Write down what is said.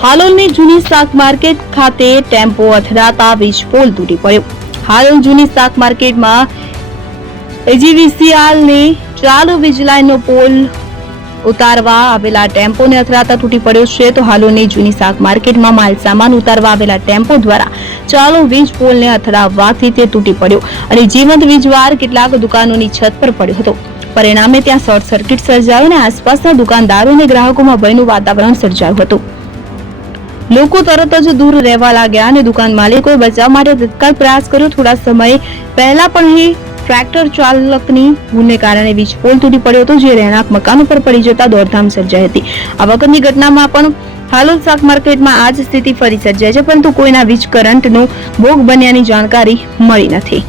હાલોલની જૂની શાક માર્કેટ ખાતે ટેમ્પો અથડાતા વીજ પોલ તૂટી પડ્યો. હાલોલ જૂની શાક માર્કેટમાં એજીવીસીએલની ચાલુ વીજ લાઇનનો પોલ ઉતારવા આવેલા ટેમ્પોને અથડાતા તૂટી પડ્યો છે. તો હાલોલની જૂની શાક માર્કેટમાં માલ સામાન ઉતારવા આવેલા ટેમ્પો દ્વારા ચાલુ વીજ પોલને અથડાવવાથી તે તૂટી પડ્યો અને જીવંત વીજવાર કેટલાક દુકાનોની છત પર પડ્યો હતો. પરિણામે ત્યાં શોર્ટ સર્કિટ સર્જાયું અને આસપાસના દુકાનદારો અને ગ્રાહકોમાં ભયનું વાતાવરણ સર્જાયું હતું. લોકો તરત જ દૂર રહેવા લાગ્યા અને દુકાન માલિકોએ બચાવ માટે તત્કાલ પ્રયાસ કર્યો. થોડા સમય પહેલા પણ અહીં ટ્રેક્ટર ચાલકની ભૂલને કારણે વીજ પોલ તૂટી પડ્યો હતો, જે રહેણાંક મકાનો પર પડી જતા દોડધામ સર્જાઈ હતી. આ વખતની ઘટનામાં પણ હાલોલ શાક માર્કેટમાં આ જ સ્થિતિ ફરી સર્જાઈ છે, પરંતુ કોઈના વીજ કરંટનો ભોગ બન્યાની જાણકારી મળી નથી.